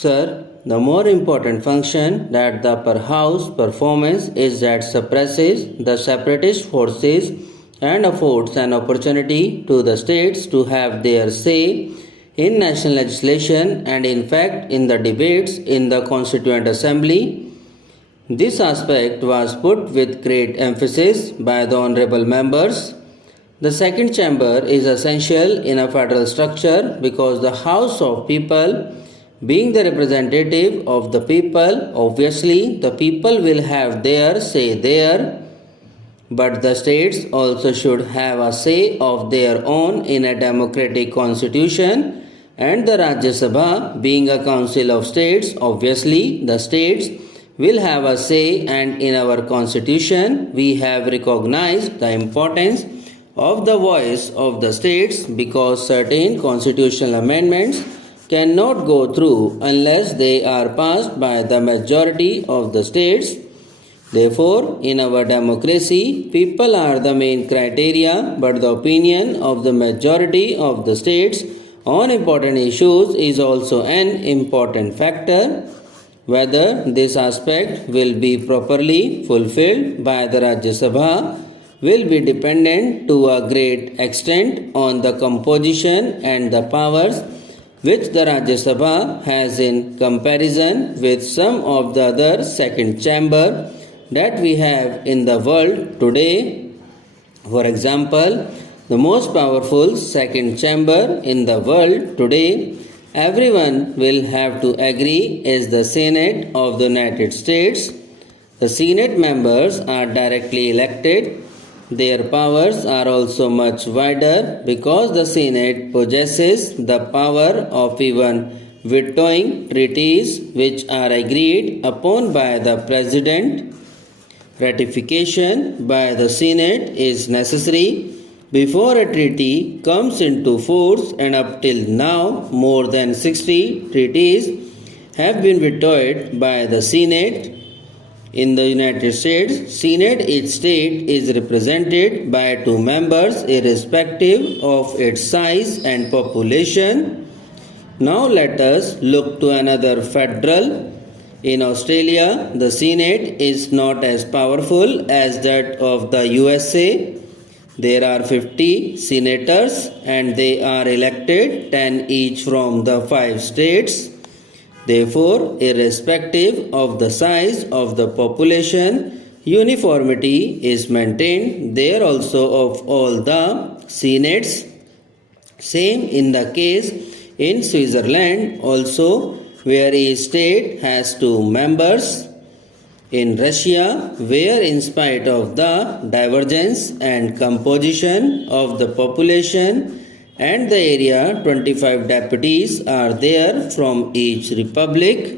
Sir, the more important function that the upper house performs is that suppresses the separatist forces and affords an opportunity to the states to have their say in national legislation and in fact in the debates in the Constituent Assembly. This aspect was put with great emphasis by the honorable members. The second chamber is essential in a federal structure because the House of People, being the representative of the people, obviously the people will have their say there, but the states also should have a say of their own in a democratic constitution, and the Rajya Sabha, being a council of states, obviously the states will have a say, and in our constitution we have recognized the importance of the voice of the states because certain constitutional amendments cannot go through unless they are passed by the majority of the states. Therefore, in our democracy, people are the main criteria, but the opinion of the majority of the states on important issues is also an important factor. Whether this aspect will be properly fulfilled by the Rajya Sabha will be dependent to a great extent on the composition and the powers which the Rajya Sabha has in comparison with some of the other second chamber that we have in the world today. For example, the most powerful second chamber in the world today, everyone will have to agree, is the Senate of the United States. The Senate members are directly elected. Their powers are also much wider because the Senate possesses the power of even vetoing treaties which are agreed upon by the President. Ratification by the Senate is necessary before a treaty comes into force, and up till now more than 60 treaties have been vetoed by the Senate. In the United States, Senate, each state is represented by 2 members irrespective of its size and population. Now let us look to another federal. In Australia, the Senate is not as powerful as that of the USA. There are 50 senators and they are elected 10 each from the 5 states. Therefore, irrespective of the size of the population, uniformity is maintained there also of all the senates. Same in the case in Switzerland also, where each state has 2 members. In Russia, where in spite of the divergence and composition of the population and the area, 25 deputies are there from each republic.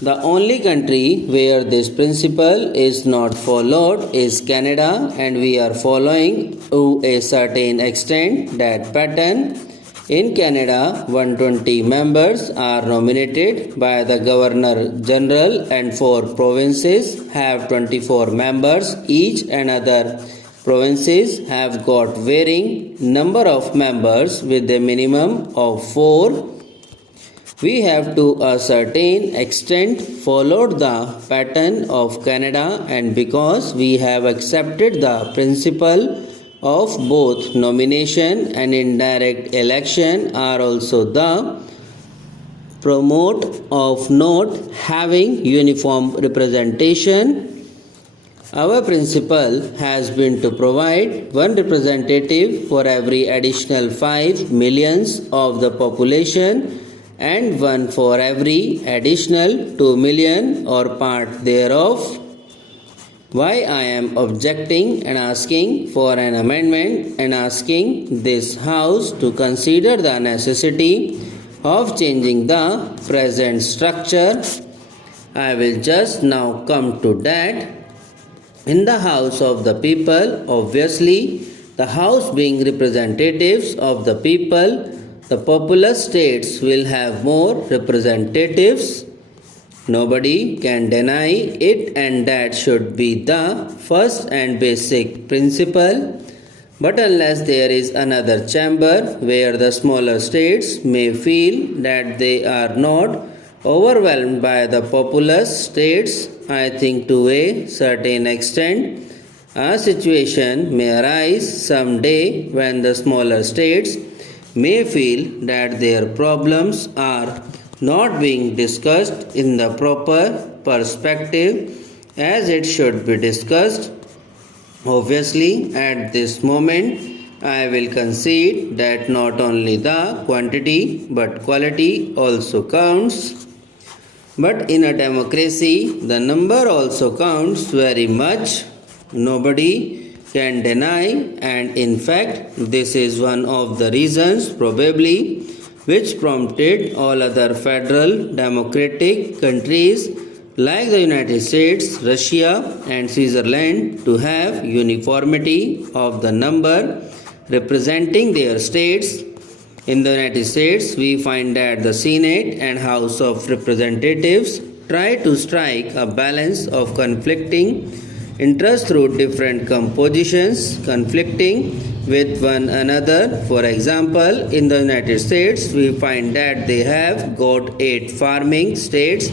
The only country where this principle is not followed is Canada, and we are following to a certain extent that pattern. In Canada, 120 members are nominated by the Governor General, and 4 provinces have 24 members each, and other provinces have got varying number of members with a minimum of 4. We have to a certain extent followed the pattern of Canada, and because we have accepted the principle of both nomination and indirect election are also the promote of not having uniform representation. Our principle has been to provide 1 representative for every additional 5 millions of the population and 1 for every additional 2 million or part thereof. Why I am objecting and asking for an amendment and asking this House to consider the necessity of changing the present structure, I will just now come to that. In the House of the People, obviously, the House being representatives of the people, the populous states will have more representatives. Nobody can deny it, and that should be the first and basic principle. But unless there is another chamber where the smaller states may feel that they are not overwhelmed by the populous states, I think to a certain extent, a situation may arise someday when the smaller states may feel that their problems are not being discussed in the proper perspective as it should be discussed. Obviously, at this moment, I will concede that not only the quantity but quality also counts. But in a democracy, the number also counts very much. Nobody can deny, and in fact, this is one of the reasons probably which prompted all other federal democratic countries like the United States, Russia, and Switzerland to have uniformity of the number representing their states. In the United States, we find that the Senate and House of Representatives try to strike a balance of conflicting interests through different compositions conflicting with one another. For example, in the United States, we find that they have got 8 farming states,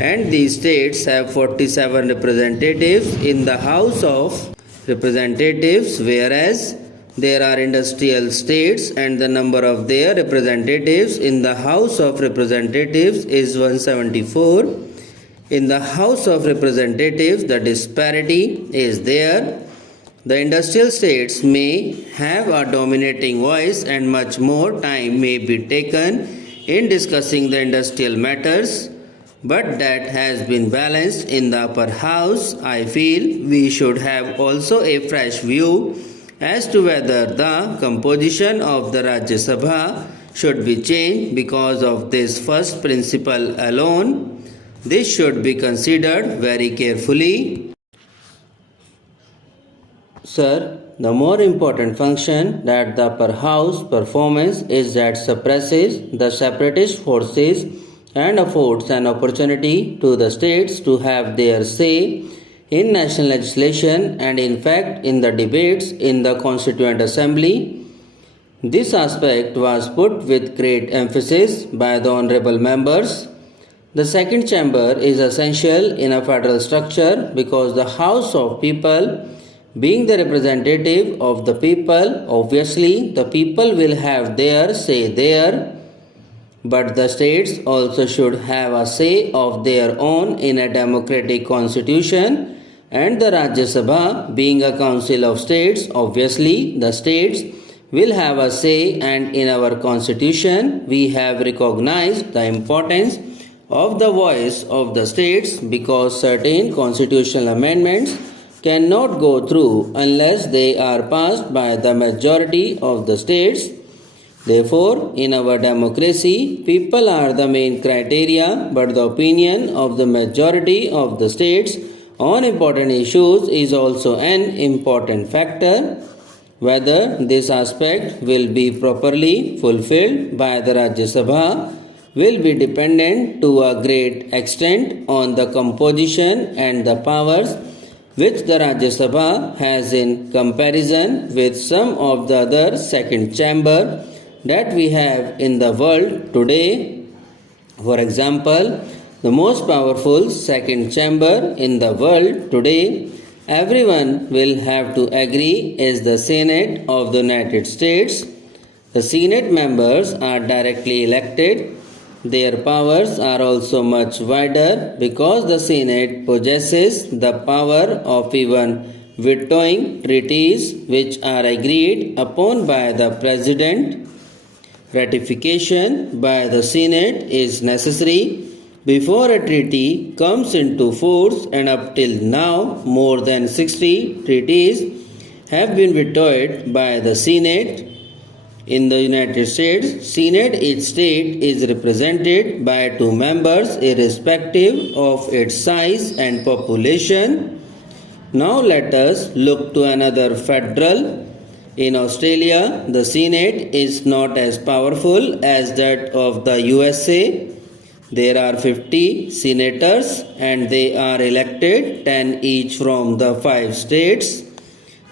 and these states have 47 representatives in the House of Representatives, whereas there are industrial states and the number of their representatives in the House of Representatives is 174. In the House of Representatives, the disparity is there. The industrial states may have a dominating voice and much more time may be taken in discussing the industrial matters, but that has been balanced in the upper house. I feel we should have also a fresh view as to whether the composition of the Rajya Sabha should be changed because of this first principle alone. This should be considered very carefully. Sir, the more important function that the upper house performs is that suppresses the separatist forces and affords an opportunity to the states to have their say in national legislation and in fact in the debates in the Constituent Assembly. This aspect was put with great emphasis by the honorable members. The second chamber is essential in a federal structure because the House of People, being the representative of the people, obviously the people will have their say there, but the states also should have a say of their own in a democratic constitution. And the Rajya Sabha, being a council of states, obviously the states will have a say, and in our constitution we have recognized the importance of the voice of the states because certain constitutional amendments cannot go through unless they are passed by the majority of the states. Therefore, in our democracy, people are the main criteria, but the opinion of the majority of the states on important issues is also an important factor. Whether this aspect will be properly fulfilled by the Rajya Sabha will be dependent to a great extent on the composition and the powers which the Rajya Sabha has in comparison with some of the other second chamber that we have in the world today. For example, the most powerful second chamber in the world today, everyone will have to agree, is the Senate of the United States. The Senate members are directly elected. Their powers are also much wider because the Senate possesses the power of even vetoing treaties which are agreed upon by the President. Ratification by the Senate is necessary before a treaty comes into force, and up till now more than 60 treaties have been vetoed by the Senate. In the United States, Senate, each state is represented by 2 members irrespective of its size and population. Now let us look to another federal. In Australia, the Senate is not as powerful as that of the USA. There are 50 senators and they are elected 10 each from the 5 states.